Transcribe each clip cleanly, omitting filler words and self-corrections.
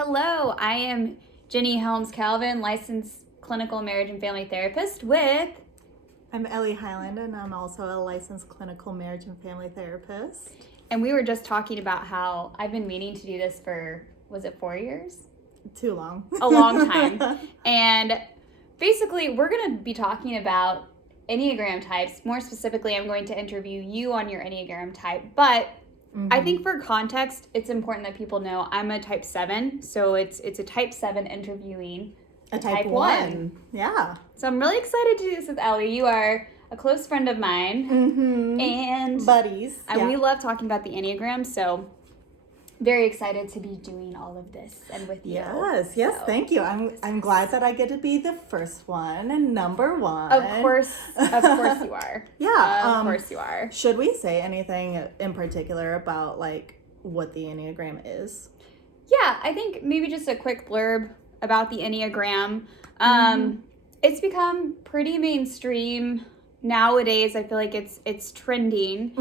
Hello, I am Jenny Helms-Calvin, licensed clinical marriage and family therapist with... I'm Ellie Highland, and I'm also a licensed clinical marriage and family therapist. And we were just talking about how I've been meaning to do this for, was it 4 years? Too long. A long time. And basically, we're going to be talking about Enneagram types. More specifically, I'm going to interview you on your Enneagram type. But I think for context, it's important that people know I'm a type 7. So it's a type 7 interviewing a type 1. Yeah. So I'm really excited to do this with Ellie. You are a close friend of mine. Mm-hmm. And buddies. And we love talking about the Enneagram. So very excited to be doing all of this and with you. Yes, so. Thank you. I'm glad that I get to be the first one and number one. Of course you are. Yeah. Of course you are. Should we say anything in particular about like what the Enneagram is? Yeah, I think maybe just a quick blurb about the Enneagram. It's become pretty mainstream nowadays. I feel like it's trending.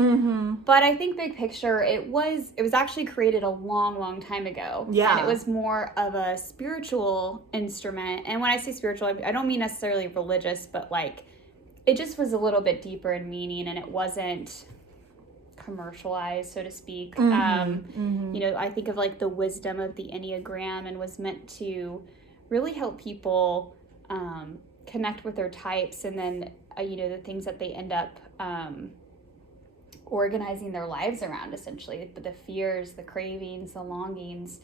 But I think big picture, it was actually created a long time ago. Yeah. And it was more of a spiritual instrument. And when I say spiritual, I don't mean necessarily religious, but like it just was a little bit deeper in meaning, and it wasn't commercialized, so to speak. You know, I think of like the wisdom of the Enneagram, and was meant to really help people connect with their types, and then you know, the things that they end up organizing their lives around, essentially, the fears, the cravings, the longings.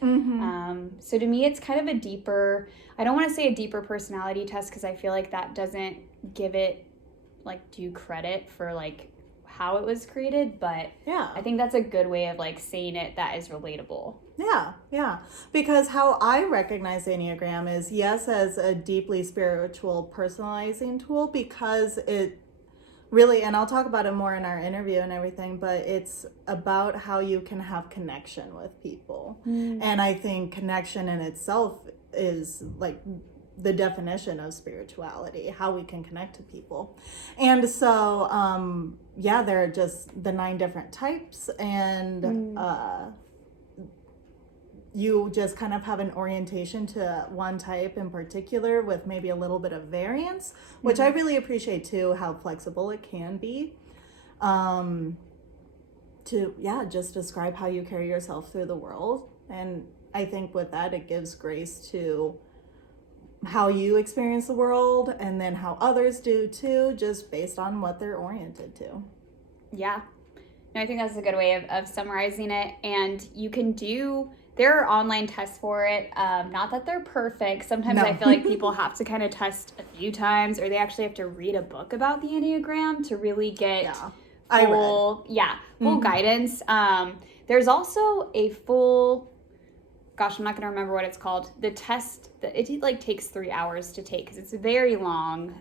So to me, it's kind of a deeper, I don't want to say a deeper personality test, because I feel like that doesn't give it like due credit for like how it was created, but yeah, I think that's a good way of like saying it that is relatable. Yeah. Because how I recognize the Enneagram is, yes, as a deeply spiritual personalizing tool, because it really, and I'll talk about it more in our interview and everything, but it's about how you can have connection with people. And I think connection in itself is like the definition of spirituality, how we can connect to people. And so, there are just the 9 different types, and you just kind of have an orientation to one type in particular with maybe a little bit of variance, which I really appreciate too, how flexible it can be, to just describe how you carry yourself through the world. And I think with that, it gives grace to how you experience the world, and then how others do too, just based on what they're oriented to. Yeah. No, I think that's a good way of summarizing it. And you can there are online tests for it. Not that they're perfect. Sometimes I feel like people have to kind of test a few times, or they actually have to read a book about the Enneagram to really get full guidance. There's also a full, gosh, I'm not going to remember what it's called. The test, it like takes 3 hours to take because it's very long.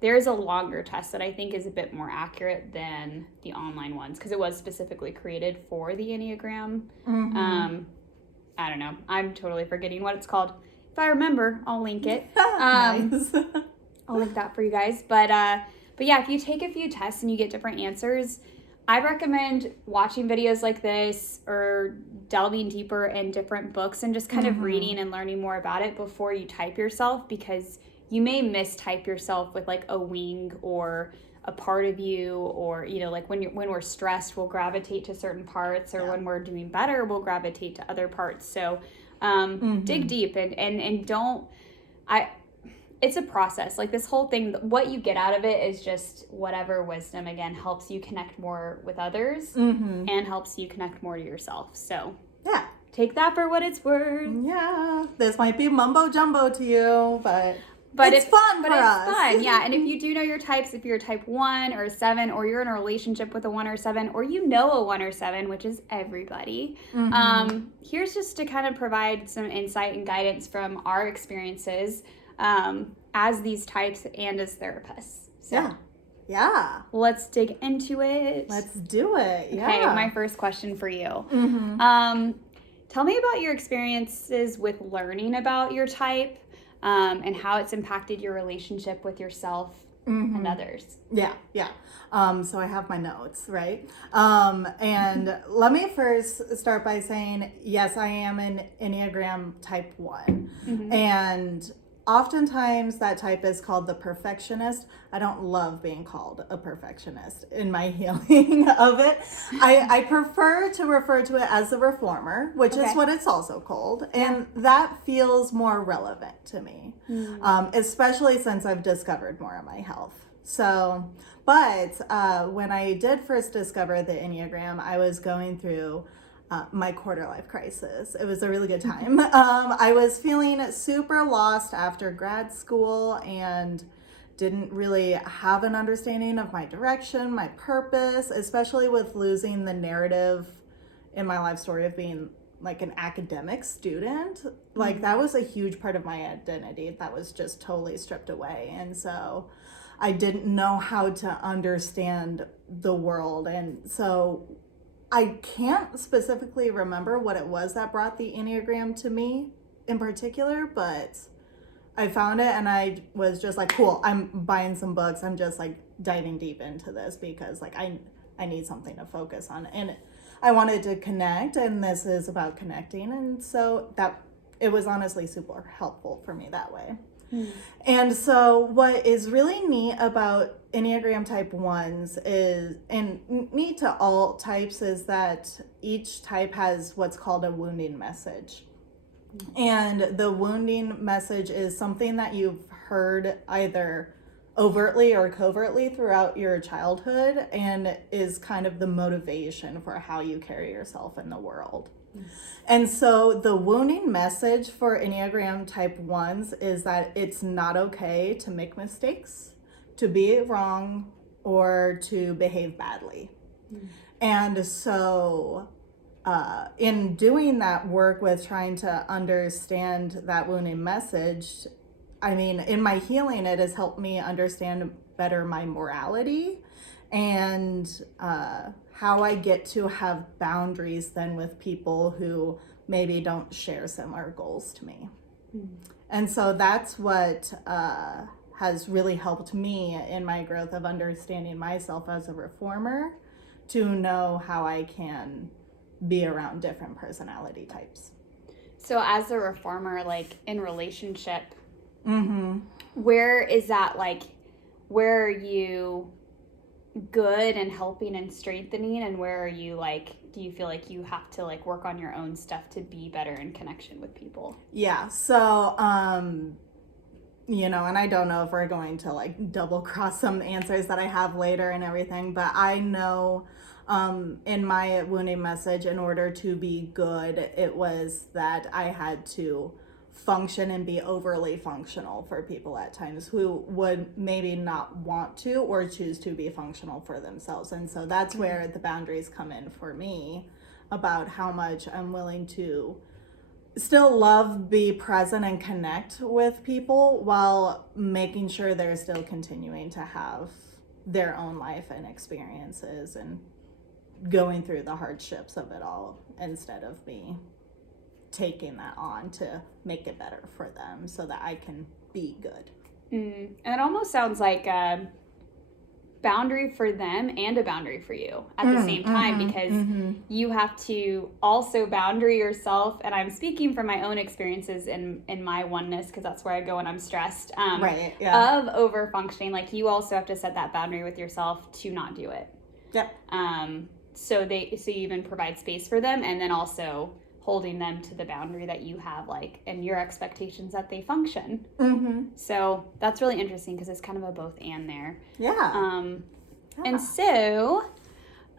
There's a longer test that I think is a bit more accurate than the online ones, because it was specifically created for the Enneagram. I don't know. I'm totally forgetting what it's called. If I remember, I'll link it. Nice. I'll link that for you guys. But yeah, if you take a few tests and you get different answers, I'd recommend watching videos like this or delving deeper in different books and just kind of reading and learning more about it before you type yourself, because you may mistype yourself with like a wing or a part of you, or, you know, like when we're stressed, we'll gravitate to certain parts, or when we're doing better, we'll gravitate to other parts. So dig deep and don't, it's a process. Like this whole thing, what you get out of it is just whatever wisdom, again, helps you connect more with others and helps you connect more to yourself. So yeah, take that for what it's worth. Yeah, this might be mumbo jumbo to you, but it's fun for us. It's fun, yeah. And if you do know your types, if you're a type 1 or a 7, or you're in a relationship with a 1 or 7, or you know a 1 or 7, which is everybody, here's just to kind of provide some insight and guidance from our experiences as these types and as therapists. So, yeah. Let's dig into it. Let's do it. Yeah. Okay, my first question for you. Tell me about your experiences with learning about your type, and how it's impacted your relationship with yourself and others. Yeah. So I have my notes, right? And let me first start by saying, yes, I am an Enneagram Type One. And oftentimes that type is called the perfectionist. I don't love being called a perfectionist in my healing of it. I prefer to refer to it as the reformer, which is what it's also called. And that feels more relevant to me, especially since I've discovered more of my health. So, but when I did first discover the Enneagram, I was going through my quarter life crisis. It was a really good time. I was feeling super lost after grad school and didn't really have an understanding of my direction, my purpose, especially with losing the narrative in my life story of being like an academic student. Like that was a huge part of my identity that was just totally stripped away. And so I didn't know how to understand the world. And so I can't specifically remember what it was that brought the Enneagram to me in particular, but I found it and I was just like, cool, I'm buying some books. I'm just like diving deep into this because like I need something to focus on. And I wanted to connect, and this is about connecting. And so that it was honestly super helpful for me that way. And so what is really neat about Enneagram Type Ones is, and neat to all types, is that each type has what's called a wounding message. And the wounding message is something that you've heard either overtly or covertly throughout your childhood and is kind of the motivation for how you carry yourself in the world. And so the wounding message for Enneagram Type Ones is that it's not okay to make mistakes, to be wrong, or to behave badly. And so in doing that work with trying to understand that wounding message, I mean, in my healing, it has helped me understand better my morality and how I get to have boundaries then with people who maybe don't share similar goals to me. And so that's what has really helped me in my growth of understanding myself as a reformer, to know how I can be around different personality types. So as a reformer, like in relationship, where is that, like, where are you good and helping and strengthening, and where are you like, do you feel like you have to like work on your own stuff to be better in connection with people? Yeah, so you know, and I don't know if we're going to like double cross some answers that I have later and everything, but I know in my wounding message, in order to be good, it was that I had to function and be overly functional for people at times who would maybe not want to or choose to be functional for themselves. And so that's where the boundaries come in for me, about how much I'm willing to still love, be present, and connect with people while making sure they're still continuing to have their own life and experiences and going through the hardships of it all, instead of me taking that on to make it better for them so that I can be good. And it almost sounds like a boundary for them and a boundary for you at the same time, because you have to also boundary yourself. And I'm speaking from my own experiences in my oneness, because that's where I go when I'm stressed, of over functioning. Like, you also have to set that boundary with yourself to not do it. So you even provide space for them, and then also holding them to the boundary that you have, like, and your expectations that they function. So that's really interesting, because it's kind of a both and there. And so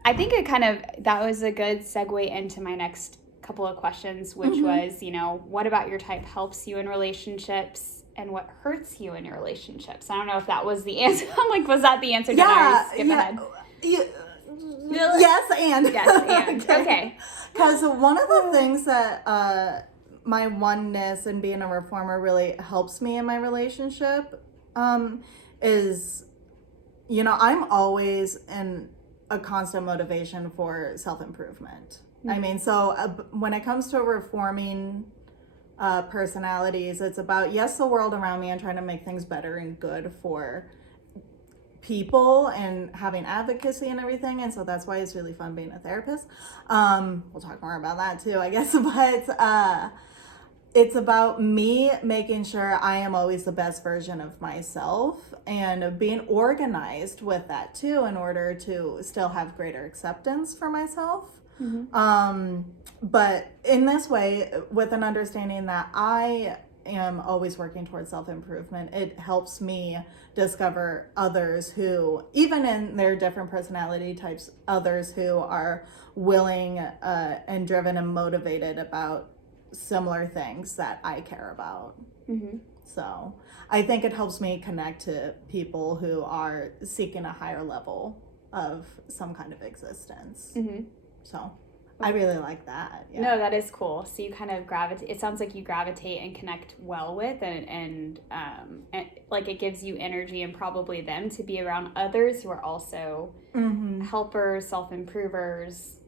I think that was a good segue into my next couple of questions, which was, you know, what about your type helps you in relationships and what hurts you in your relationships? I don't know if that was the answer. I'm like, was that the answer? Did I skip ahead? Yes, and. Okay. Because one of the things that my oneness and being a reformer really helps me in my relationship is, you know, I'm always in a constant motivation for self-improvement. I mean, so when it comes to reforming personalities, it's about, yes, the world around me and trying to make things better and good for people and having advocacy and everything, and so that's why it's really fun being a therapist. We'll talk more about that too, I guess, but it's about me making sure I am always the best version of myself and being organized with that too in order to still have greater acceptance for myself. But in this way, with an understanding that I am always working towards self-improvement, it helps me discover others who, even in their different personality types, others who are willing and driven and motivated about similar things that I care about. So I think it helps me connect to people who are seeking a higher level of some kind of existence. So I really like that. Yeah. No, that is cool. So you kind of gravitate. It sounds like you gravitate and connect well with, and like it gives you energy and probably them to be around others who are also helpers, self-improvers,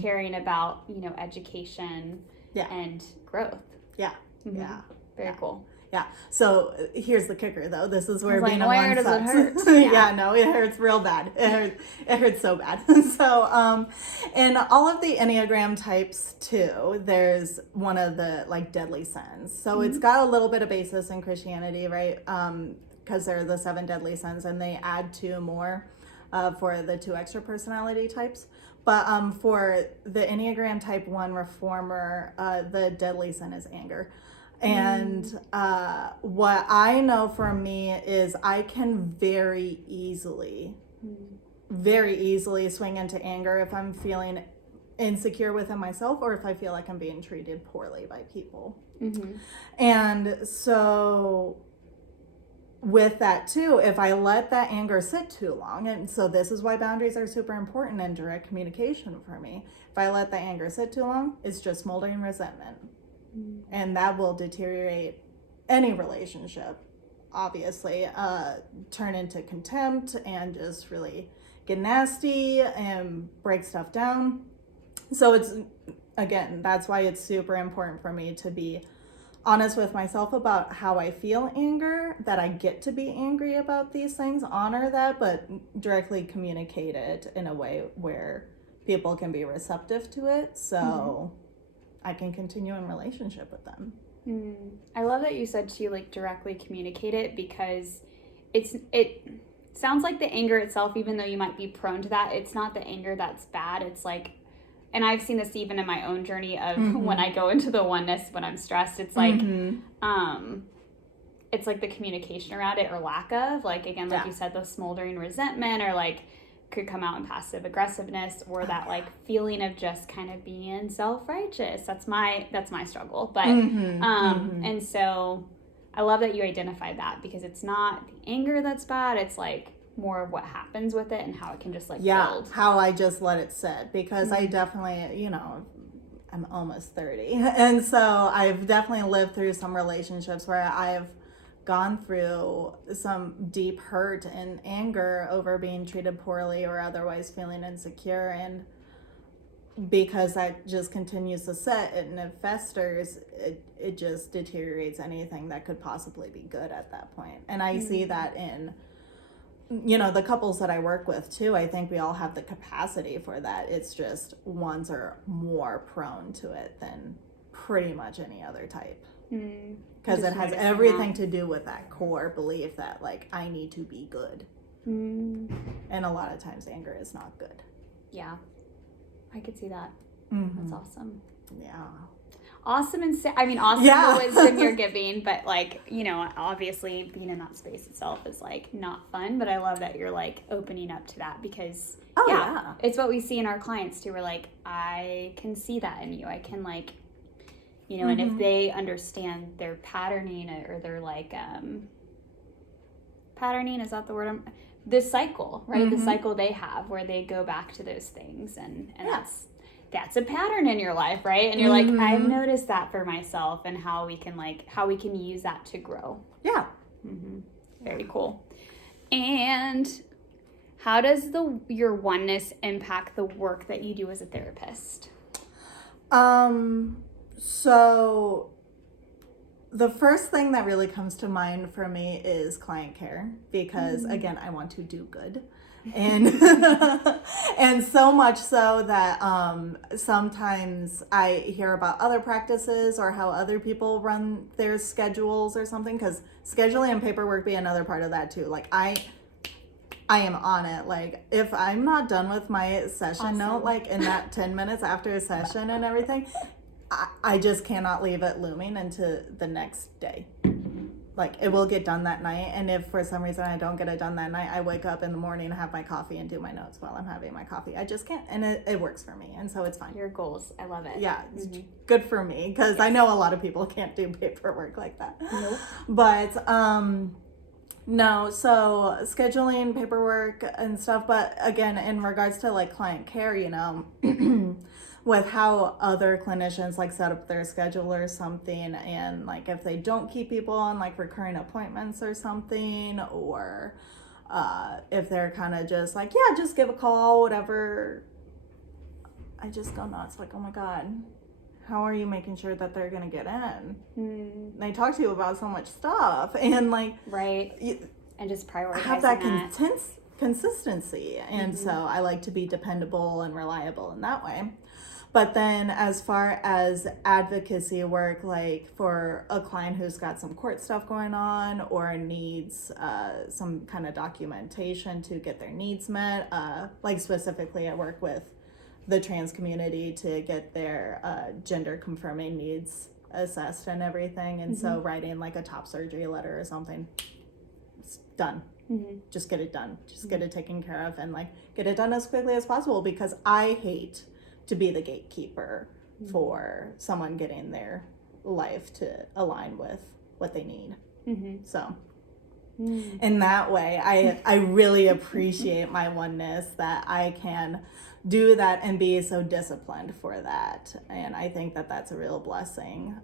caring about, education and growth. Yeah. Yeah. Very cool. Yeah. So here's the kicker, though. This is where being where does it hurt? Yeah, no, it hurts real bad. It hurts so bad. So, in all of the Enneagram types too, there's one of the deadly sins. So it's got a little bit of basis in Christianity, right? Because they're the 7 deadly sins, and they add 2 more for the 2 extra personality types. But for the Enneagram Type 1 reformer, the deadly sin is anger. And what I know for me is I can very easily swing into anger if I'm feeling insecure within myself or if I feel like I'm being treated poorly by people. And so with that too, if I let that anger sit too long, and so this is why boundaries are super important in direct communication for me. If I let the anger sit too long, it's just smoldering resentment. And that will deteriorate any relationship, obviously, turn into contempt and just really get nasty and break stuff down. So it's, again, that's why it's super important for me to be honest with myself about how I feel anger, that I get to be angry about these things, honor that, but directly communicate it in a way where people can be receptive to it. So I can continue in relationship with them. I love that you said to directly communicate it, because it sounds like the anger itself, even though you might be prone to that, it's not the anger that's bad. It's and I've seen this even in my own journey of when I go into the oneness, when I'm stressed, it's it's the communication around it or lack of, again, you said, the smoldering resentment or could come out in passive aggressiveness or that feeling of just kind of being self-righteous. That's my struggle. But and so I love that you identified that, because it's not the anger that's bad. It's more of what happens with it and how it can just build. How I just let it sit, because I definitely, I'm almost 30, and so I've definitely lived through some relationships where I've gone through some deep hurt and anger over being treated poorly or otherwise feeling insecure, and because that just continues to sit and it festers, it just deteriorates anything that could possibly be good at that point. And I see that in the couples that I work with too. I think we all have the capacity for that. It's just ones are more prone to it than pretty much any other type. Because it has everything to do with that core belief that I need to be good. And a lot of times anger is not good. Yeah, I could see that. That's awesome. Yeah. Awesome the wisdom you're giving, but obviously being in that space itself is not fun, but I love that you're opening up to that, because it's what we see in our clients too. We're I can see that in you. I can and if they understand their patterning or their patterning, is that the word? This cycle, right? The cycle they have where they go back to those things, and that's a pattern in your life, right? And you're I've noticed that for myself, and how we can use that to grow. Yeah. Very cool. And how does your oneness impact the work that you do as a therapist? So the first thing that really comes to mind for me is client care, because again, I want to do good. And and so much so that sometimes I hear about other practices or how other people run their schedules or something, because scheduling and paperwork be another part of that too. Like I am on it. Like if I'm not done with my session note, like in that 10 minutes after a session and everything, I just cannot leave it looming into the next day. Like it will get done that night, and if for some reason I don't get it done that night, I wake up in the morning, have my coffee, and do my notes while I'm having my coffee. I just can't, and it works for me, and so it's fine. Your goals, I love it. Yeah, it's good for me, because I know a lot of people can't do paperwork like that. Nope. But no, so scheduling, paperwork, and stuff. But again, in regards to like client care, you know. With how other clinicians like set up their schedule or something, and like if they don't keep people on like recurring appointments or something, or if they're kind of just like, yeah, just give a call, whatever, I just go nuts. Like, oh my God, how are you making sure that they're gonna get in? They talk to you about so much stuff, and like and just prioritize have that consistency. And so I like to be dependable and reliable in that way. But then as far as advocacy work, like for a client who's got some court stuff going on or needs some kind of documentation to get their needs met, like specifically I work with the trans community to get their gender confirming needs assessed and everything. And so writing like a top surgery letter or something, it's done. Just get it done. Just get it taken care of, and like get it done as quickly as possible, because I hate to be the gatekeeper for someone getting their life to align with what they need. So in that way, I really appreciate my oneness, that I can do that and be so disciplined for that. And I think that that's a real blessing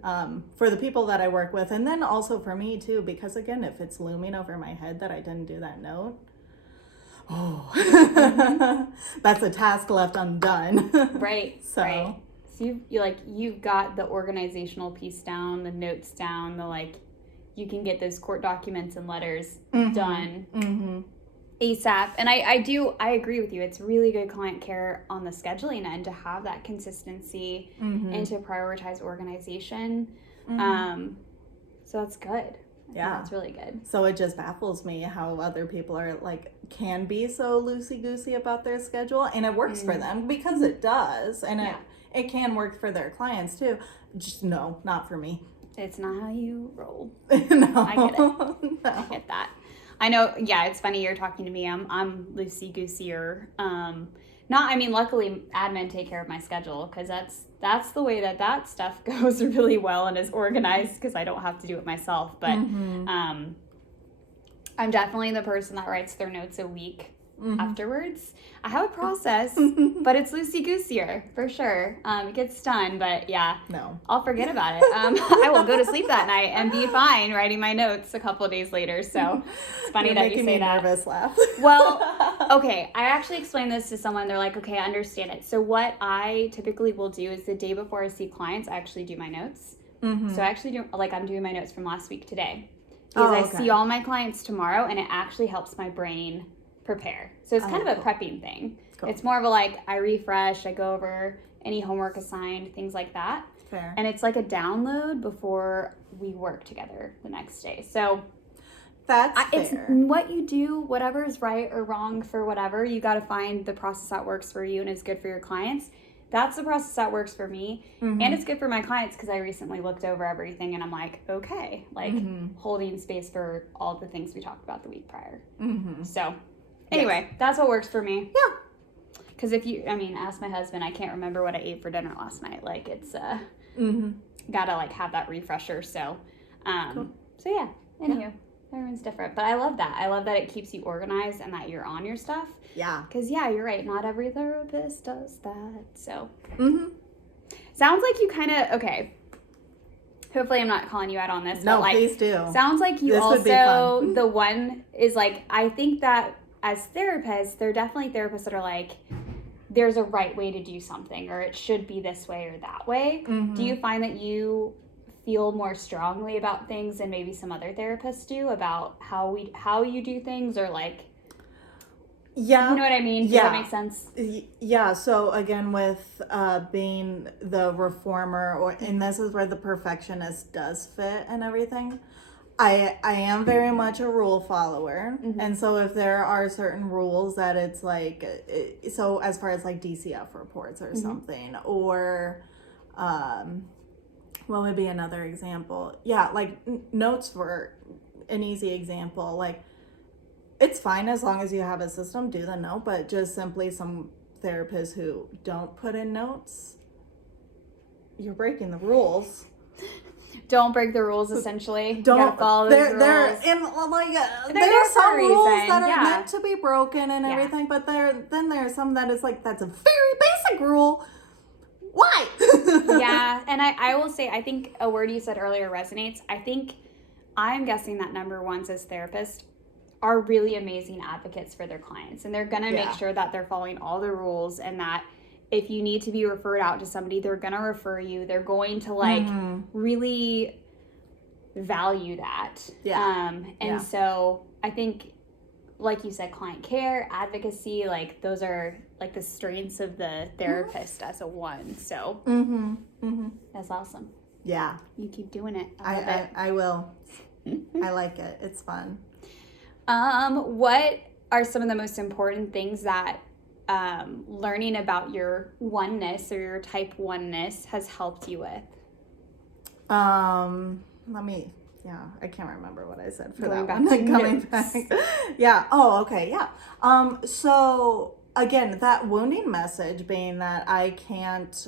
for the people that I work with, and then also for me too, because again, if it's looming over my head that I didn't do that note, that's a task left undone. Right. So you've got the organizational piece down, the notes down, the like, you can get those court documents and letters done ASAP. And I agree with you. It's really good client care on the scheduling end to have that consistency and to prioritize organization. So that's good. Yeah, it's really good. So it just baffles me how other people are like, can be so loosey-goosey about their schedule, and it works for them, because it does, and it can work for their clients too. Just no, not for me. It's not how you roll. No. I get it. No. I get that. I know, yeah, it's funny you're talking to me. I'm loosey-goosier. Luckily admin take care of my schedule, because that's the way that stuff goes really well and is organized, because I don't have to do it myself. But I'm definitely the person that writes their notes a week afterwards. I have a process, but it's loosey-goosier for sure. It gets done, but yeah, no, I'll forget about it. I will go to sleep that night and be fine writing my notes a couple of days later. So it's funny that you say that. Nervous laugh. Well, okay, I actually explained this to someone. They're like, okay, I understand it. So what I typically will do is the day before I see clients, I actually do my notes. So I actually do, like, I'm doing my notes from last week today, because I see all my clients tomorrow, and it actually helps my brain prepare. So it's kind of a prepping thing. Cool. It's more of a like, I refresh, I go over any homework assigned, things like that. Fair. And it's like a download before we work together the next day. So that's fair. It's what you do, whatever is right or wrong for whatever, you got to find the process that works for you and is good for your clients. That's the process that works for me. And it's good for my clients, because I recently looked over everything and I'm like, okay, like holding space for all the things we talked about the week prior. So anyway, that's what works for me. Yeah. Because ask my husband, I can't remember what I ate for dinner last night. Like, it's, gotta like have that refresher. So, cool. So yeah, anywho, everyone's different. But I love that. I love that it keeps you organized and that you're on your stuff. Yeah. Because you're right. Not every therapist does that. So, sounds like you kind of, okay. Hopefully I'm not calling you out on this. No, but like, please do. Sounds like you also, the one is like, I think that as therapists, there are definitely therapists that are like, there's a right way to do something, or it should be this way or that way. Do you find that you feel more strongly about things than maybe some other therapists do about how you do things, or like, yeah, you know what I mean? Does that make sense? Yeah. So again, with being the reformer, and this is where the perfectionist does fit and everything. I am very much a rule follower, and so if there are certain rules that it's like, so as far as like DCF reports or something, or what would be another example? Yeah, like notes for an easy example. Like, it's fine as long as you have a system, do the note, but just simply some therapists who don't put in notes, you're breaking the rules. Don't break the rules, essentially. Don't you gotta follow those rules. There are some rules that are meant to be broken and everything, but then there are some that is like, that's a very basic rule. Why? Yeah, and I will say, I think a word you said earlier resonates. I'm guessing that number ones as therapists are really amazing advocates for their clients, and they're gonna make sure that they're following all the rules, and that if you need to be referred out to somebody, they're gonna refer you. They're going to like really value that. And so I think, like you said, client care, advocacy, like those are like the strengths of the therapist as a one. So that's awesome. Yeah, you keep doing it. I will. I like it. It's fun. What are some of the most important things that learning about your oneness or your type oneness has helped you with? I can't remember what I said for Going that one. Coming back. Yeah. Oh, okay. Yeah. So again, that wounding message being that I can't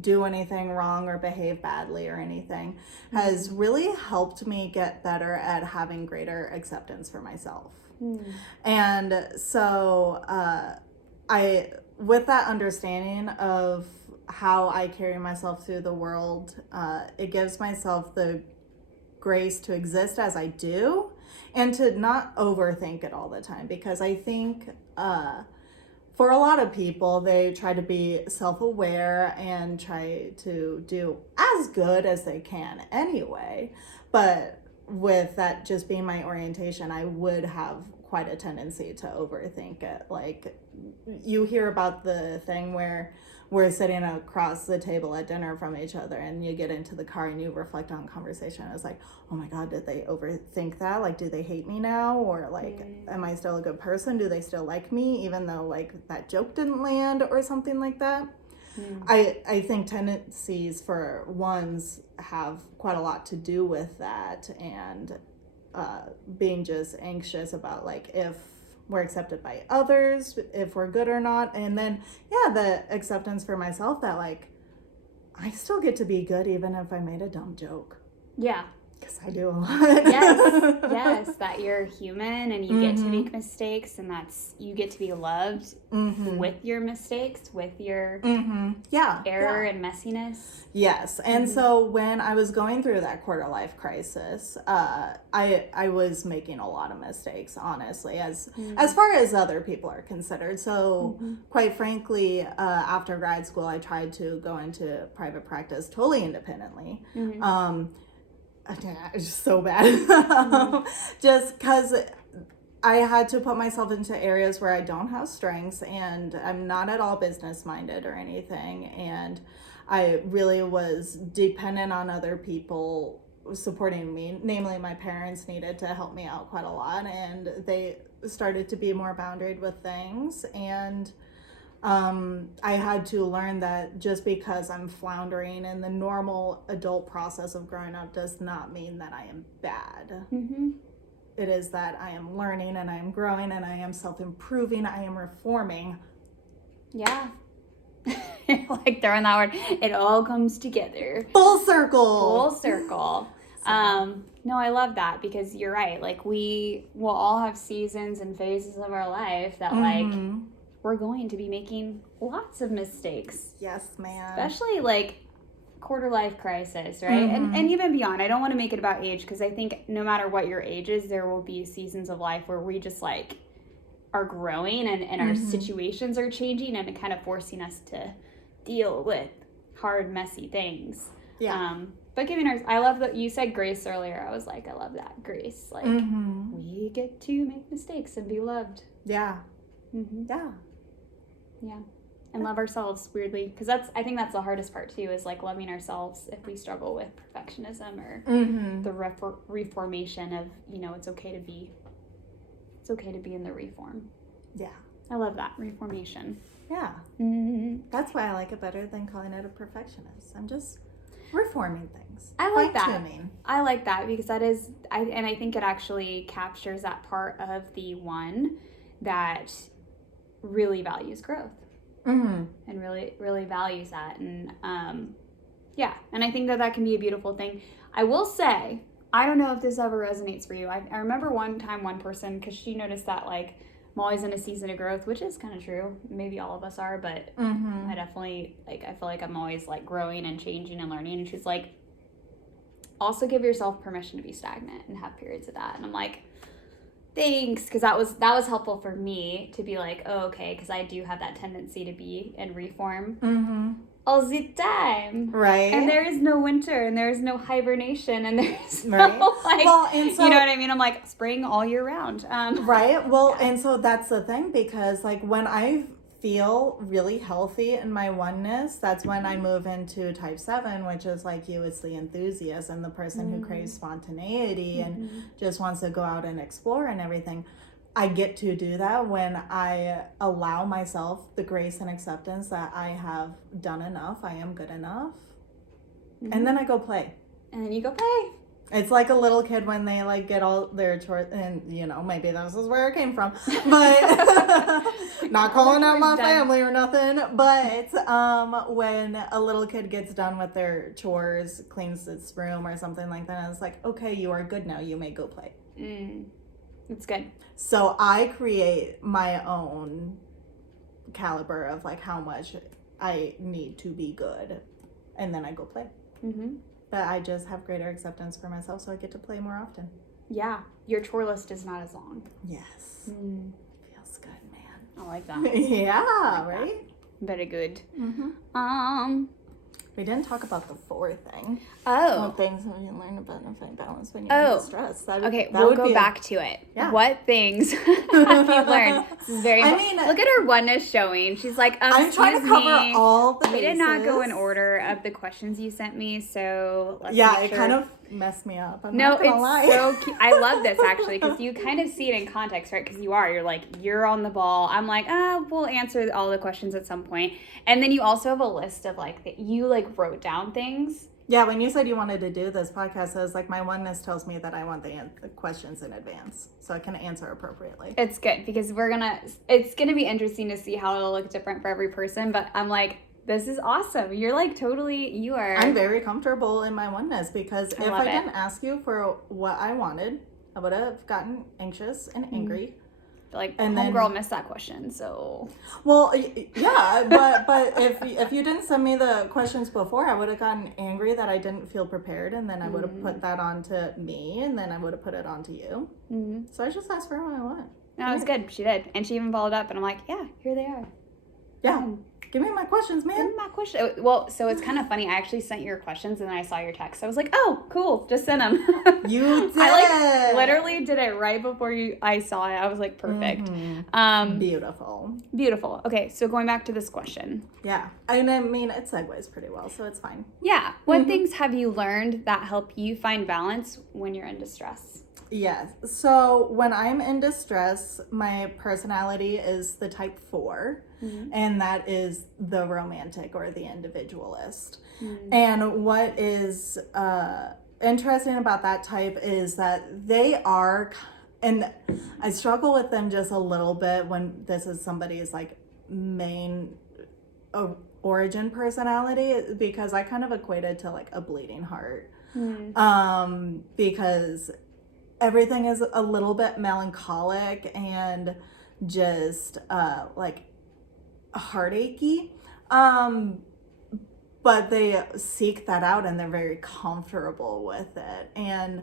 do anything wrong or behave badly or anything has really helped me get better at having greater acceptance for myself. And so with that understanding of how I carry myself through the world, it gives myself the grace to exist as I do and to not overthink it all the time, because I think for a lot of people, they try to be self-aware and try to do as good as they can anyway. But with that just being my orientation, I would have quite a tendency to overthink it. Like, you hear about the thing where we're sitting across the table at dinner from each other, and you get into the car and you reflect on conversation. It's like, oh my God, did they overthink that? Like, do they hate me now? Or like, am I still a good person? Do they still like me, even though like that joke didn't land or something like that? I think tendencies for ones have quite a lot to do with that, and being just anxious about like if we're accepted by others, if we're good or not. And then the acceptance for myself that like I still get to be good even if I made a dumb joke. Yeah. Because I do a lot. Yes, that you're human and you get to make mistakes, and you get to be loved with your mistakes, with your error and messiness. Yes, and so when I was going through that quarter life crisis, I was making a lot of mistakes, honestly, as far as other people are considered. So quite frankly, after grad school, I tried to go into private practice totally independently. It's just so bad. Just because I had to put myself into areas where I don't have strengths, and I'm not at all business minded or anything, and I really was dependent on other people supporting me. Namely, my parents needed to help me out quite a lot, and they started to be more boundaried with things, and I had to learn that just because I'm floundering in the normal adult process of growing up does not mean that I am bad. It is that I am learning and I am growing and I am self-improving. I am reforming. Yeah. Like throwing that word. It all comes together. Full circle. Full circle. No, I love that, because you're right. Like, we will all have seasons and phases of our life that like we're going to be making lots of mistakes. Yes, ma'am. Especially like quarter life crisis, right? And even beyond. I don't want to make it about age, because I think no matter what your age is, there will be seasons of life where we just like are growing and our situations are changing and kind of forcing us to deal with hard, messy things. Yeah. But I love that you said grace earlier. I was like, I love that. Grace. Like, we get to make mistakes and be loved. Yeah. Yeah. Yeah. And love ourselves, weirdly. Because I think that's the hardest part, too, is, like, loving ourselves if we struggle with perfectionism or the reformation of, it's okay to be in the reform. Yeah. I love that, reformation. Yeah. That's why I like it better than calling it a perfectionist. I'm just reforming things. I like that. Fine-tuning. I like that because that is, I think it actually captures that part of the one that really values growth. And really, really values that. And, yeah. And I think that can be a beautiful thing. I will say, I don't know if this ever resonates for you. I remember one time one person, because she noticed that, like, I'm always in a season of growth, which is kind of true. Maybe all of us are, but I definitely, like, I feel like I'm always, like, growing and changing and learning. And she's like, also give yourself permission to be stagnant and have periods of that. And I'm like, thanks, because that was helpful for me to be like, oh, okay, because I do have that tendency to be in reform all the time, right? And there is no winter, and there is no hibernation, and there's no and so, you know what I mean? I'm like spring all year round, right? Well, and so that's the thing, because like when I feel really healthy in my oneness, that's when I move into type 7, which is like you, it's the enthusiast and the person who craves spontaneity and just wants to go out and explore and everything. I get to do that when I allow myself the grace and acceptance that I have done enough, I am good enough, and then I go play. And then you go play. It's like a little kid when they like get all their chores, and maybe this is where it came from, but not calling out my family or nothing, but when a little kid gets done with their chores, cleans its room or something like that, and it's like, okay, you are good now, you may go play. It's good. So I create my own caliber of like how much I need to be good, and then I go play. But I just have greater acceptance for myself, so I get to play more often. Yeah, your chore list is not as long. Yes. Feels good, man. I like that. Yeah, like right? That. Very good. We didn't talk about the 4 thing. Oh. What things have you learned about and balance when you're in stress? We'll go back to it. Yeah. What things have you learned? This is very important. Look at her oneness showing. She's like, I'm trying to cover all the bases. We did not go in order of the questions you sent me, so let's it kind of messed me up. I'm not gonna lie. So cute. I love this actually, because you kind of see it in context, right? Because you're like, you're on the ball. I'm like, we'll answer all the questions at some point. And then you also have a list of like, you like wrote down things. Yeah, when you said you wanted to do this podcast, I was like, my oneness tells me that I want the questions in advance so I can answer appropriately. It's good because it's gonna be interesting to see how it'll look different for every person. But I'm like, this is awesome. You're like you are. I'm very comfortable in my oneness because if I didn't ask you for what I wanted, I would have gotten anxious and angry. Like, homegirl missed that question, so. Well, yeah, but if you didn't send me the questions before, I would have gotten angry that I didn't feel prepared, and then I would have put that onto me, and then I would have put it onto you. So I just asked for what I want. No, it was good. She did, and she even followed up, and I'm like, yeah, here they are. Yeah. Give me my questions, man. Give me my question. Well, so it's kind of funny. I actually sent your questions, and then I saw your text. I was like, oh, cool. Just send them. You did. I literally did it right before I saw it. I was like, perfect. Beautiful. Beautiful. Okay, so going back to this question. Yeah. And I mean, it segues pretty well, so it's fine. Yeah. What things have you learned that help you find balance when you're in distress? Yes. So when I'm in distress, my personality is the type 4, and that is the romantic or the individualist. And what is interesting about that type is that they are, and I struggle with them just a little bit when this is somebody's like main origin personality, because I kind of equate it to like a bleeding heart. Because everything is a little bit melancholic and just like heartachy, but they seek that out and they're very comfortable with it, and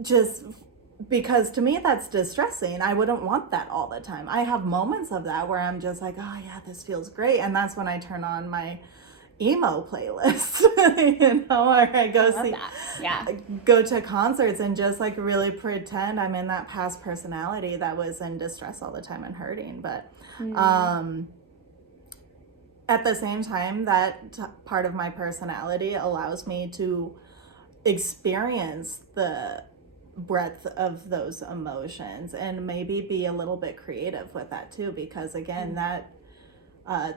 just because to me that's distressing. I wouldn't want that all the time. I have moments of that where I'm just like, oh yeah, this feels great, and that's when I turn on my emo playlist, you know, or I go to concerts and just like really pretend I'm in that past personality that was in distress all the time and hurting. But at the same time, that part of my personality allows me to experience the breadth of those emotions and maybe be a little bit creative with that too, because again, that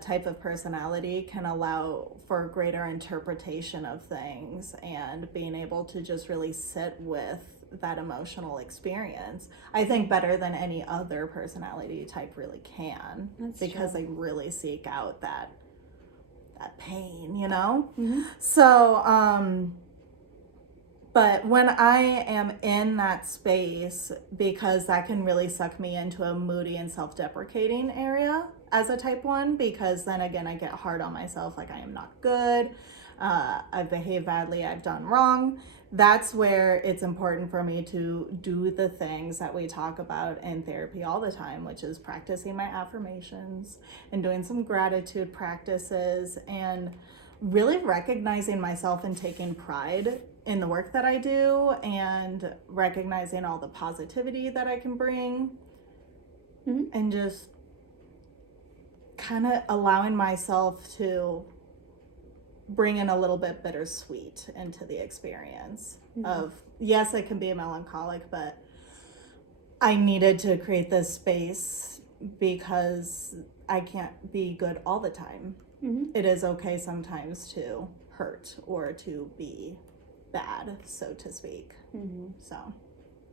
type of personality can allow for greater interpretation of things and being able to just really sit with that emotional experience, I think, better than any other personality type really can. That's because true. They really seek out that pain, you know? So but when I am in that space, because that can really suck me into a moody and self-deprecating area as a type 1, because then again, I get hard on myself, like I am not good, I've behaved badly, I've done wrong. That's where it's important for me to do the things that we talk about in therapy all the time, which is practicing my affirmations and doing some gratitude practices and really recognizing myself and taking pride in the work that I do and recognizing all the positivity that I can bring and just kind of allowing myself to bring in a little bit bittersweet into the experience of, yes, it can be melancholic, but I needed to create this space because I can't be good all the time. It is okay sometimes to hurt or to be bad, so to speak. So,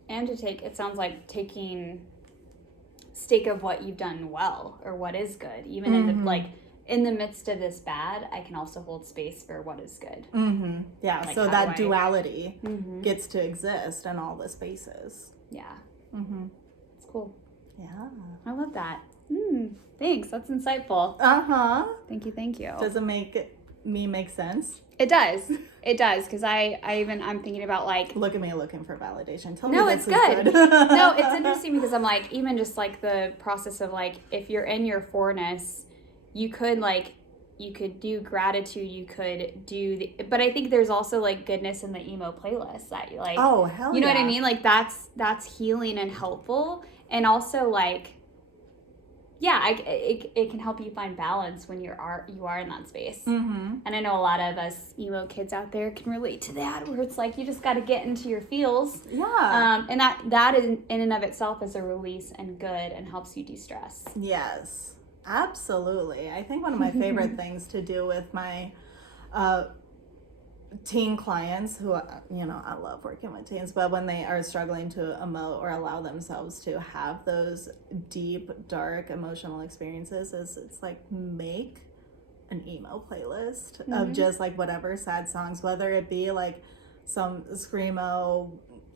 and to take, it sounds like taking stake of what you've done well or what is good, even in the like in the midst of this bad, I can also hold space for what is good. Yeah, like so that duality gets to exist in all the spaces. Yeah. It's cool. Yeah, I love that. Thanks, that's insightful. Thank you. Does it make me make sense? It does, because I'm thinking about like, look at me looking for validation. Tell me this it's good. No, it's interesting because I'm like, even just like the process of like, if you're in your 4ness, you could do gratitude, you could do but I think there's also like goodness in the emo playlist that you like, oh hell, you know what I mean, like that's healing and helpful, and also like, yeah, it can help you find balance when you are in that space. And I know a lot of us emo kids out there can relate to that, where it's like you just got to get into your feels. And that in and of itself is a release and good and helps you de-stress. Yes, absolutely. I think one of my favorite things to do with my teen clients, who, you know, I love working with teens, but when they are struggling to emote or allow themselves to have those deep, dark emotional experiences, is it's like, make an emo playlist of just like whatever sad songs, whether it be like some screamo,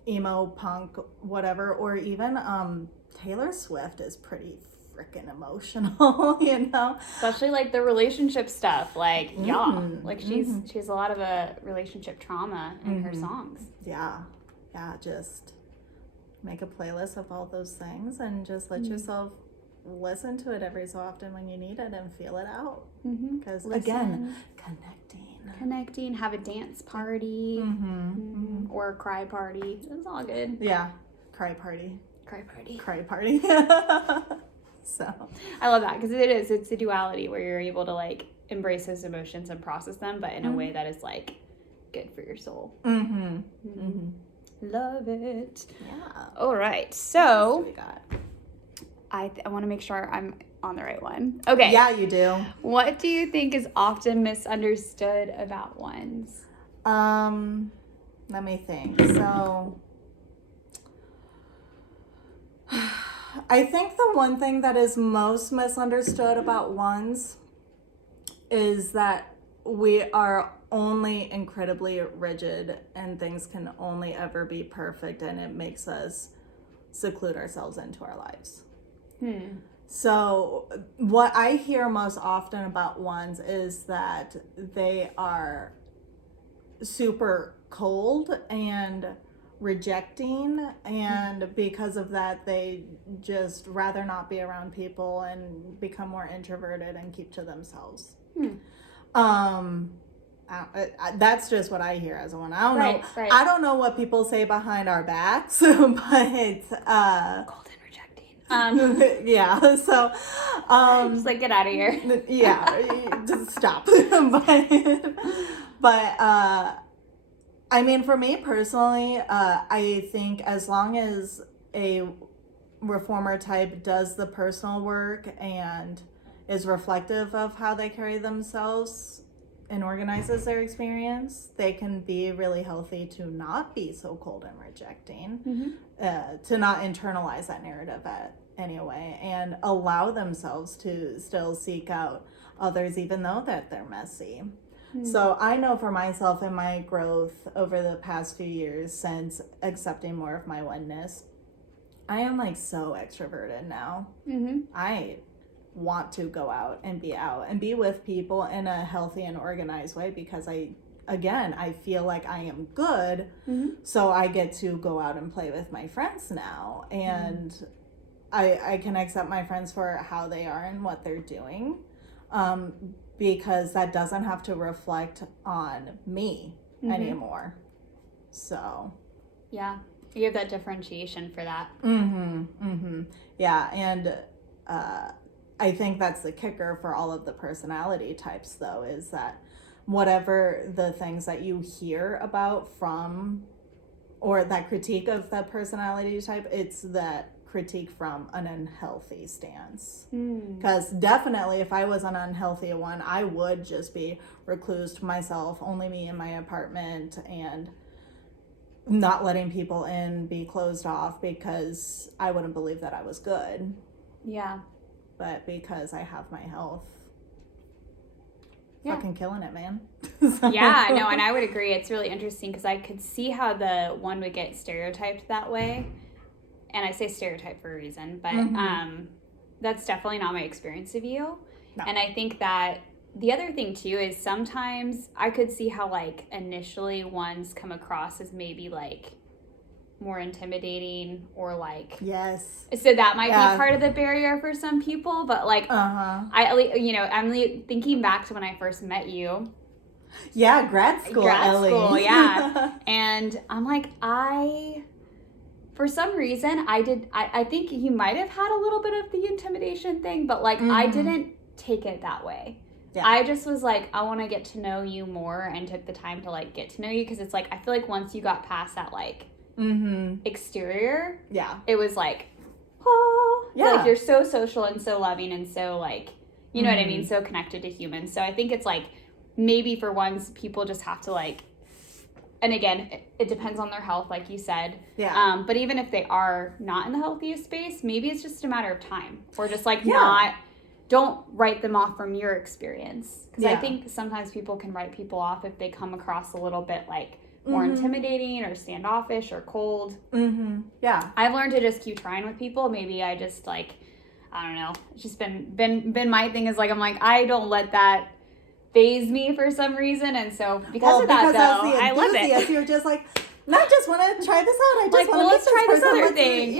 emo, punk, whatever, or even Taylor Swift is pretty freaking emotional, you know, especially like the relationship stuff, like like she has a lot of a relationship trauma in her songs. Yeah, just make a playlist of all those things and just let yourself listen to it every so often when you need it and feel it out, because again, connecting, have a dance party or a cry party, it's all good. Cry party. So I love that, because it's a duality where you're able to like embrace those emotions and process them, but in a way that is like good for your soul. Love it. Yeah. All right, so we got? I want to make sure I'm on the right one. Okay. Yeah, you do. What do you think is often misunderstood about ones? Let me think. So I think the one thing that is most misunderstood about ones is that we are only incredibly rigid and things can only ever be perfect, and it makes us seclude ourselves into our lives. So what I hear most often about ones is that they are super cold and rejecting, and because of that they just rather not be around people and become more introverted and keep to themselves. That's just what I hear as a one. I don't know. Right. I don't know what people say behind our backs, but Golden rejecting. yeah. So, just like get out of here. Yeah, just stop. but I mean, for me personally, I think as long as a reformer type does the personal work and is reflective of how they carry themselves and organizes their experience, they can be really healthy to not be so cold and rejecting, to not internalize that narrative anyway, and allow themselves to still seek out others even though that they're messy. So I know for myself in my growth over the past few years since accepting more of my oneness, I am like so extroverted now. I want to go out and be with people in a healthy and organized way because I feel like I am good. So I get to go out and play with my friends now. And I can accept my friends for how they are and what they're doing. Because that doesn't have to reflect on me anymore. So. Yeah. You have that differentiation for that. Yeah. And I think that's the kicker for all of the personality types, though, is that whatever the things that you hear about from, or that critique of that personality type, it's that critique from an unhealthy stance. Because definitely if I was an unhealthy one, I would just be reclused myself, only me in my apartment, and not letting people in, be closed off because I wouldn't believe that I was good. Yeah. But because I have my health, fucking killing it, man. Yeah, no, and I would agree. It's really interesting because I could see how the one would get stereotyped that way. And I say stereotype for a reason, but that's definitely not my experience of you. No. And I think that the other thing too is sometimes I could see how like initially ones come across as maybe like more intimidating or like so that might be part of the barrier for some people, but like I'm thinking back to when I first met you. Grad school, Ellie. Yeah. And I'm like, for some reason I think you might have had a little bit of the intimidation thing, but like I didn't take it that way. I just was like, I want to get to know you more, and took the time to like get to know you, because it's like I feel like once you got past that like exterior, it was like, like you're so social and so loving and so like, you know what I mean, so connected to humans. So I think it's like maybe for ones people just have to like, and again it depends on their health, like you said, but even if they are not in the healthiest space, maybe it's just a matter of time, or just like don't write them off from your experience, because I think sometimes people can write people off if they come across a little bit like more intimidating or standoffish or cold. I've learned to just keep trying with people. Maybe I just like, I don't know, it's just been my thing, is like I'm like, I don't let that phase me for some reason, and so because of that though, I love it. You're just like, I just want to try this out. I just like, well, let's try this other thing.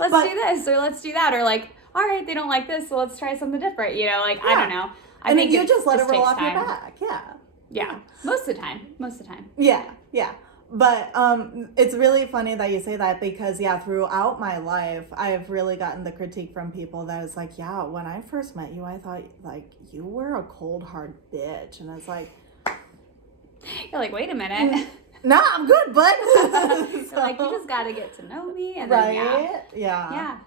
Let's do this or let's do that, or like, all right, they don't like this, so let's try something different. You know, like I don't know. I think you just let it roll off your back. Yeah, most of the time. Yeah. But it's really funny that you say that, because throughout my life I've really gotten the critique from people that is like, when I first met you I thought like you were a cold hard bitch, and it's like, you're like, wait a minute. No, I'm good, bud. So, like, you just got to get to know me, and then yeah.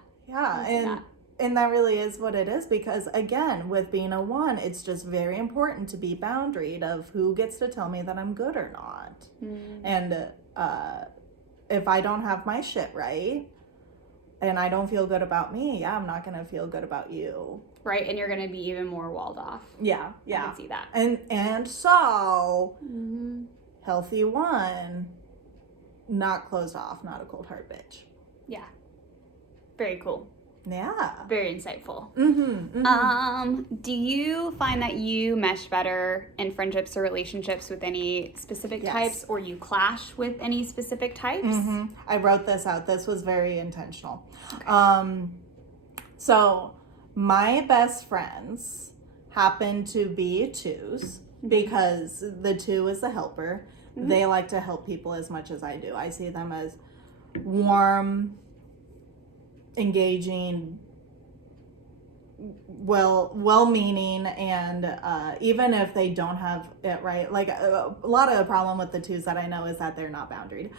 And that really is what it is, because again, with being a one, it's just very important to be boundaried of who gets to tell me that I'm good or not. And if I don't have my shit right and I don't feel good about me, I'm not going to feel good about you. Right, and you're going to be even more walled off. Yeah. I can see that. And so, healthy one, not closed off, not a cold hard bitch. Yeah. Very cool. Yeah. Very insightful. Do you find that you mesh better in friendships or relationships with any specific types, or you clash with any specific types? I wrote this out. This was very intentional. Okay. So my best friends happen to be 2s because the 2 is the helper. They like to help people as much as I do. I see them as warm, engaging, well-meaning, and even if they don't have it right, like a lot of the problem with the 2s that I know is that they're not boundaried,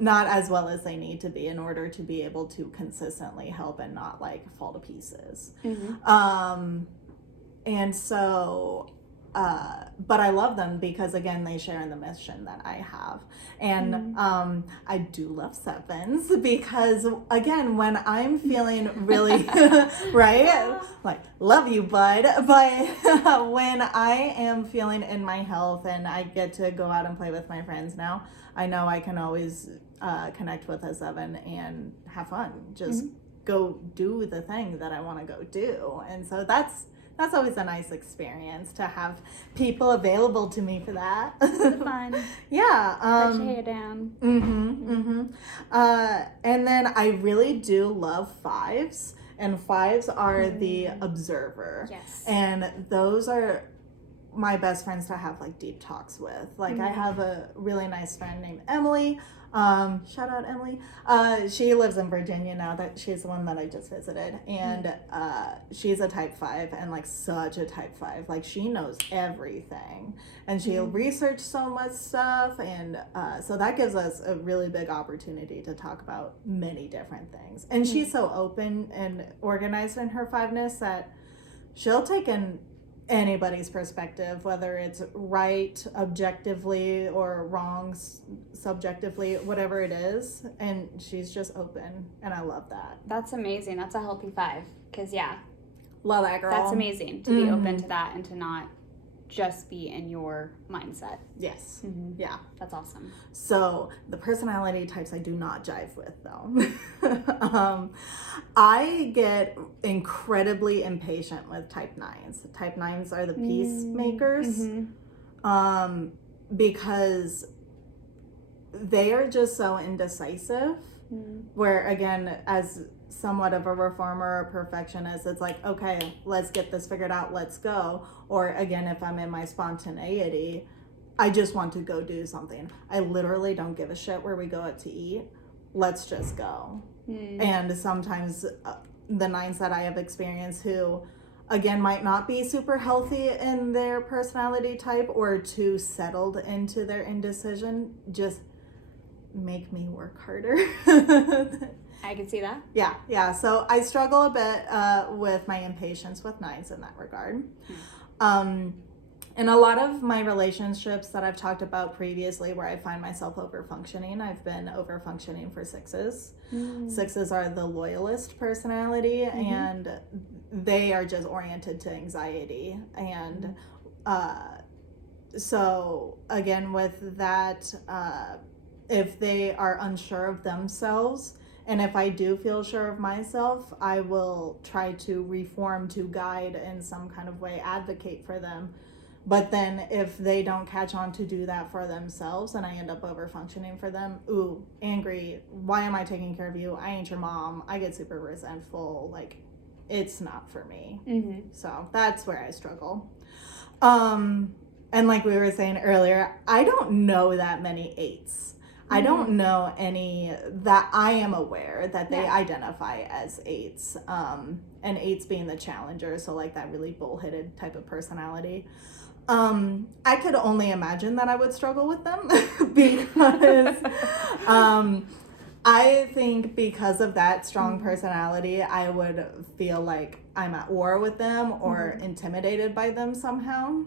not as well as they need to be in order to be able to consistently help and not like fall to pieces. And so but I love them because again they share in the mission that I have. And I do love 7s because again when I'm feeling really right, like love you bud, but when I am feeling in my health and I get to go out and play with my friends now, I know I can always connect with a 7 and have fun, just go do the thing that I want to go do. And so that's always a nice experience to have people available to me for that. It's fun. Yeah. Let your hair down. And then I really do love 5s, and 5s are the observer. Yes. And those are my best friends to have like deep talks with. Like I have a really nice friend named Emily. Shout out Emily. She lives in Virginia now. That she's the one that I just visited, and she's a type 5 and like such a type 5. Like she knows everything, and she'll research so much stuff, and so that gives us a really big opportunity to talk about many different things. And she's so open and organized in her 5ness that she'll take in anybody's perspective, whether it's right objectively or wrong subjectively, whatever it is, and she's just open, and I love that. That's amazing. That's a healthy 5, because love that girl. That's amazing to be open to that and to not just be in your mindset. Yes. Yeah, that's awesome. So the personality types I do not jive with though. I get incredibly impatient with type 9s. Type 9s are the peacemakers, because they are just so indecisive, where again, as somewhat of a reformer or perfectionist, it's like, okay, let's get this figured out, let's go. Or again, if I'm in my spontaneity, I just want to go do something. I literally don't give a shit where we go out to eat. Let's just go. And sometimes the 9s that I have experienced who again might not be super healthy in their personality type or too settled into their indecision just make me work harder. I can see that. Yeah. So I struggle a bit with my impatience with 9s in that regard. In a lot of my relationships that I've talked about previously where I find myself over-functioning, I've been over-functioning for 6s. 6s are the loyalist personality, and they are just oriented to anxiety. And so again, with that, if they are unsure of themselves, and if I do feel sure of myself, I will try to reform, to guide in some kind of way, advocate for them. But then if they don't catch on to do that for themselves and I end up over functioning for them, ooh, angry, why am I taking care of you? I ain't your mom. I get super resentful. Like, it's not for me. So that's where I struggle. And like we were saying earlier, I don't know that many 8s. I don't know any that I am aware that they identify as 8s. And 8s being the challenger, so like that really bullheaded type of personality. I could only imagine that I would struggle with them because I think because of that strong personality, I would feel like I'm at war with them or intimidated by them somehow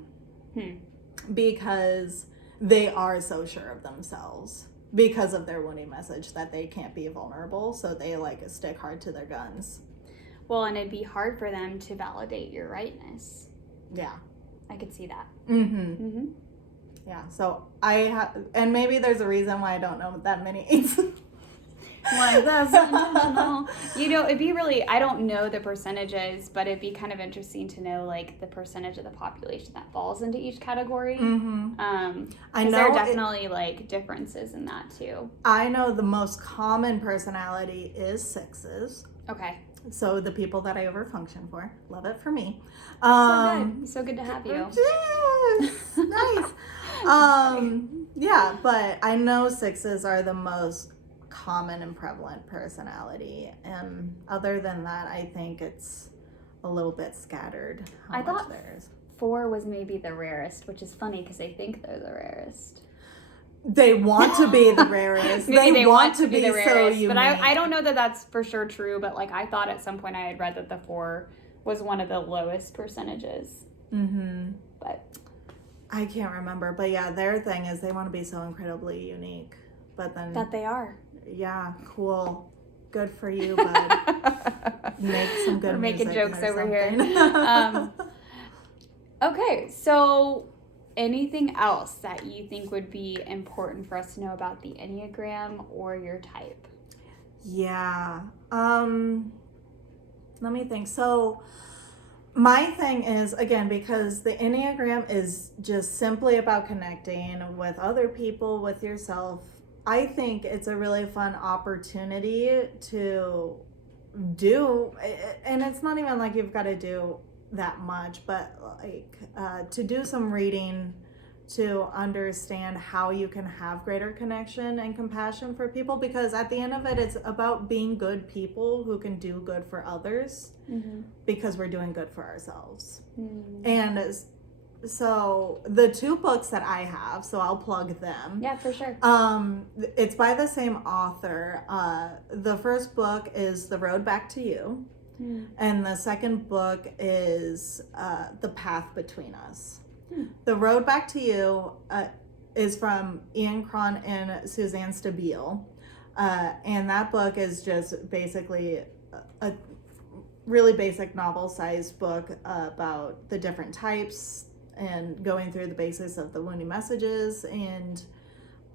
because they are so sure of themselves. Because of their wounding message that they can't be vulnerable, so they like stick hard to their guns. Well, and it'd be hard for them to validate your rightness. Yeah, I could see that. Yeah, so and maybe there's a reason why I don't know that many 8s. Like, that's intentional. You know, it'd be really, I don't know the percentages, but it'd be kind of interesting to know, like, the percentage of the population that falls into each category. I know there are definitely, like, differences in that, too. I know the most common personality is 6s. Okay. So the people that I overfunction for, love it for me. So good to have you. Yes, nice. Yeah, but I know 6s are the most common and prevalent personality, and other than that, I think it's a little bit scattered. I thought 4 was maybe the rarest, which is funny because they think they're the rarest. They want to be the rarest. They want to be the rarest, so unique. But I don't know that that's for sure true, but like I thought at some point I had read that the 4 was one of the lowest percentages. But I can't remember. But yeah, their thing is they want to be so incredibly unique. But then that they are. Yeah, cool. Good for you, bud. Make some good music. We're making jokes over here. Okay, so anything else that you think would be important for us to know about the Enneagram or your type? Yeah. Let me think. So my thing is, again, because the Enneagram is just simply about connecting with other people, with yourself, I think it's a really fun opportunity to do, and it's not even like you've got to do that much, but like to do some reading to understand how you can have greater connection and compassion for people, because at the end of it, it's about being good people who can do good for others because we're doing good for ourselves. And so the 2 books that I have, so I'll plug them. Yeah, for sure. It's by the same author. The first book is The Road Back to You. And the second book is The Path Between Us. The Road Back to You is from Ian Cron and Suzanne Stabile. And that book is just basically a really basic novel-sized book about the different types and going through the basis of the wounding messages and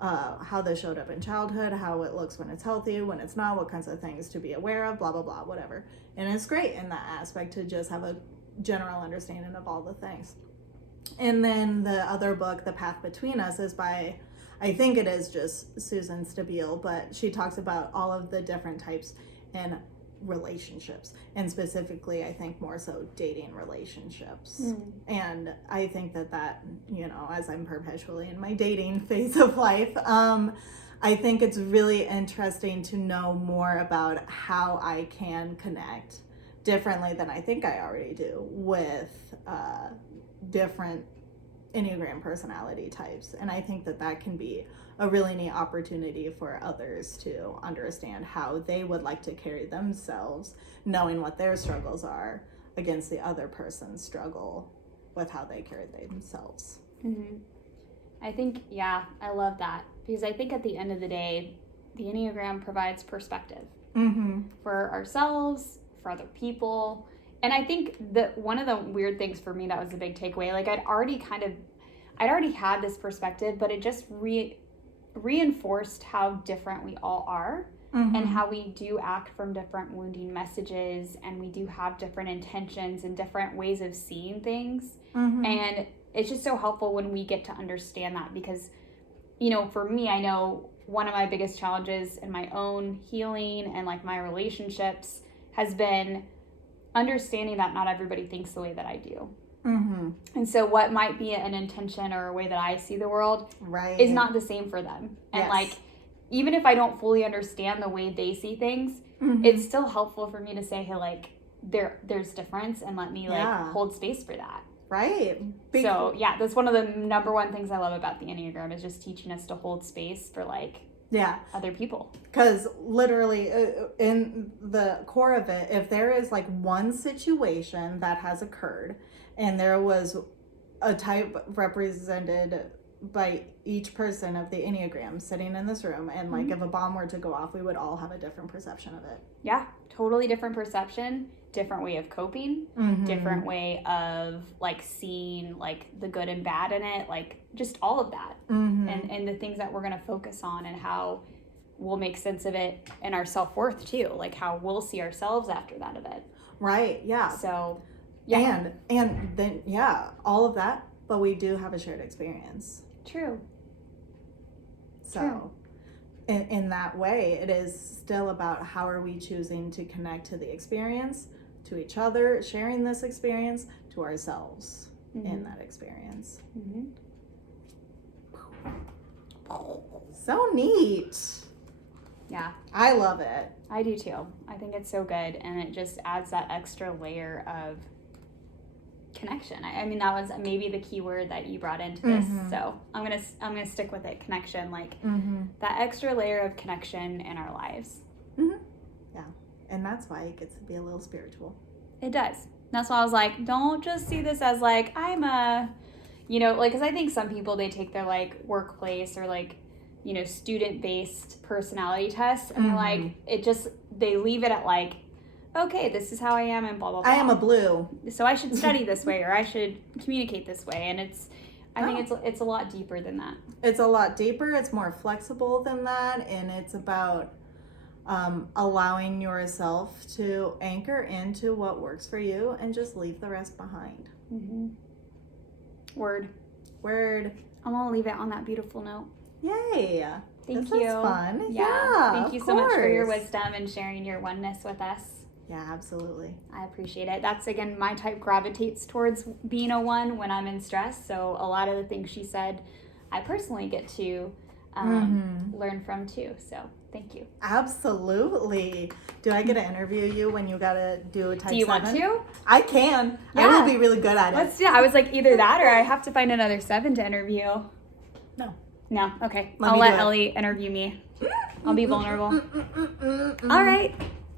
how they showed up in childhood, how it looks when it's healthy, when it's not, what kinds of things to be aware of, blah, blah, blah, whatever. And it's great in that aspect to just have a general understanding of all the things. And then the other book, The Path Between Us, is by, I think it is just Susan Stabile, but she talks about all of the different types and relationships, and specifically I think more so dating relationships. And I think that you know, as I'm perpetually in my dating phase of life, I think it's really interesting to know more about how I can connect differently than I think I already do with different Enneagram personality types. And I think that can be a really neat opportunity for others to understand how they would like to carry themselves, knowing what their struggles are against the other person's struggle with how they carry themselves. I think, yeah, I love that, because I think at the end of the day, the Enneagram provides perspective for ourselves, for other people. And I think that one of the weird things for me that was a big takeaway, like I'd already had this perspective, but it just reinforced how different we all are and how we do act from different wounding messages, and we do have different intentions and different ways of seeing things. And it's just so helpful when we get to understand that, because, you know, for me, I know one of my biggest challenges in my own healing and like my relationships has been understanding that not everybody thinks the way that I do. And so what might be an intention or a way that I see the world is not the same for them. And like, even if I don't fully understand the way they see things, it's still helpful for me to say, hey, like there's difference, and let me like hold space for that. So yeah, that's one of the number one things I love about the Enneagram, is just teaching us to hold space for like other people. Because literally in the core of it, if there is like one situation that has occurred and there was a type represented by each person of the Enneagram sitting in this room, and like if a bomb were to go off, we would all have a different perception of it. Yeah, totally different perception, different way of coping, different way of like seeing like the good and bad in it, like just all of that. And the things that we're going to focus on, and how we'll make sense of it in our self-worth too, like how we'll see ourselves after that event. So and then all of that, but we do have a shared experience. So in that way, it is still about how are we choosing to connect to the experience, to each other, sharing this experience, to ourselves in that experience. So neat. Yeah. I love it. I do too. I think it's so good, and it just adds that extra layer of connection. I mean, that was maybe the key word that you brought into this. So I'm gonna stick with it. Connection, like that extra layer of connection in our lives. Yeah, and that's why it gets to be a little spiritual. It does. That's why I was like, don't just see this as like I'm a, like, because I think some people, they take their like workplace or like, student-based personality tests, and they're like, they leave it at like, okay, this is how I am, and blah, blah, blah. I am a blue. So I should study this way, or I should communicate this way. And I think it's a lot deeper than that. It's a lot deeper. It's more flexible than that. And it's about allowing yourself to anchor into what works for you and just leave the rest behind. Word. I'm going to leave it on that beautiful note. Yay. Thank you. you. This is fun. Yeah. Thank you so much for your wisdom and sharing your oneness with us. Yeah, absolutely. I appreciate it. That's, again, my type gravitates towards being a one when I'm in stress. So a lot of the things she said, I personally get to learn from too. So thank you. Absolutely. Do I get to interview you when you got to do a type 7? Do you want to? I can. Yeah. I will be really good at it. Let's do it. I was like, either that or I have to find another 7 to interview. No. Okay. I'll let Ellie interview me. I'll be vulnerable. All right.